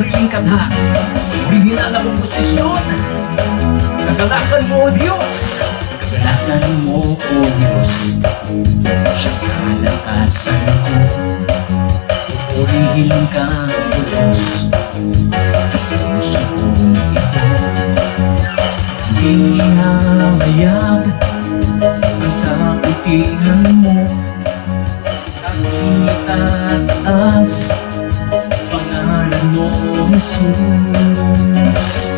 sariling katha, orihinal na komposisyon. Kagalakan mo, O Diyos, kagalakan mo, O Diyos, siya kalakasan ko. Pupurihin ka, O Diyos, puso kong ito. Hinahayag ang kabutihan mo, aking itataas pangalan mo, Jesus.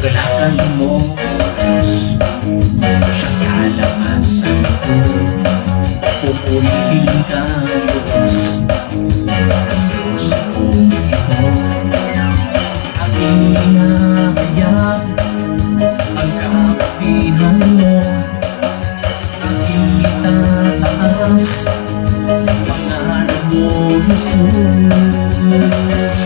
Kagalakan mo, Diyos, siyang kalakasan ko. Pupurihin ka, Diyos, ang Diyos kong ito. Aking hinahayag ang kabutihan mo, aking itataas pangalan mo, Jesus.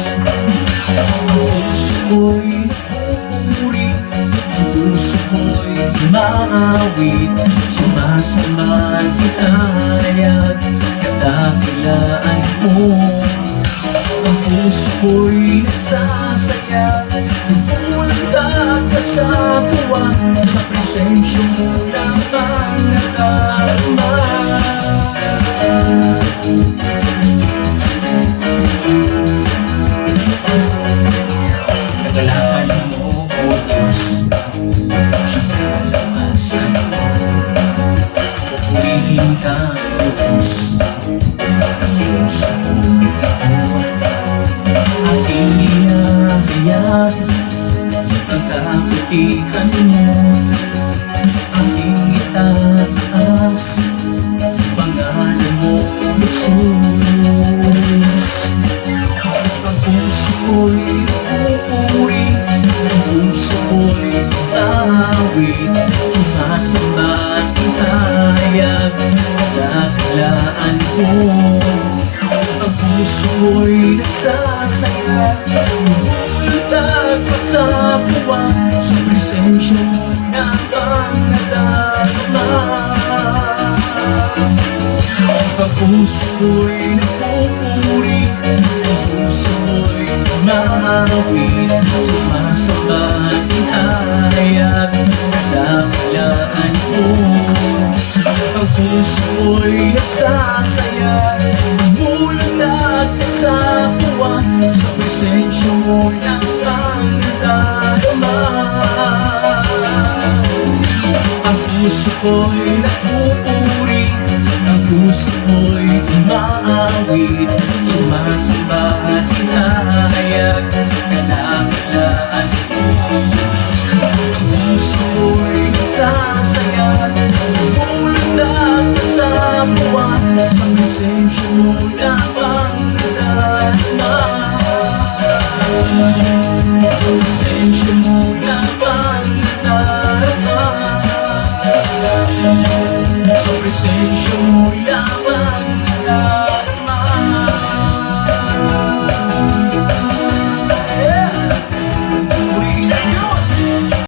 Ang puso ko'y pupuri, ang puso ko'y maawit, sumasamad ihayag, kadakilaan mo. Ang puso ko'y nagsasaya, bulag ka sa buwan, sa presensyo mo lang ang nadarama. Kagalakan mo, O Diyos, siyang kalakasan ko. Pupurihin ka, O Diyos, ang puso kong ito. Aking hinahayag ang kabutihan mo, aking itataas pangalan mo, Jesus. Ang puso ko'y pupuri, ang puso ko'y tawid, sumasambat ihayag, kadakilaan mo. Ang puso ko'y nagsasaya, bumulag pa sa buwan, sa presensyo mo na ang nadarama. Ang puso ko'y nagpupuri, ang puso ko'y maawit, sumasambat ihayag, kadakilaan mo. Ang puso ko'y nagsasaya, bumulag ka sa buwan, sa presensyo mo na ang nadarama. Ang puso ko'y nagpupuri, ang puso ko'y umaawit, sumasambat ihayag, kadakilaan mo. Ang puso ko'y nagsasaya, bumulag ka sa buwan, sa presensyo mo na ang nadarama. Sa presensyo mo na ang nadarama. Sa presensyo mo na ang nadarama.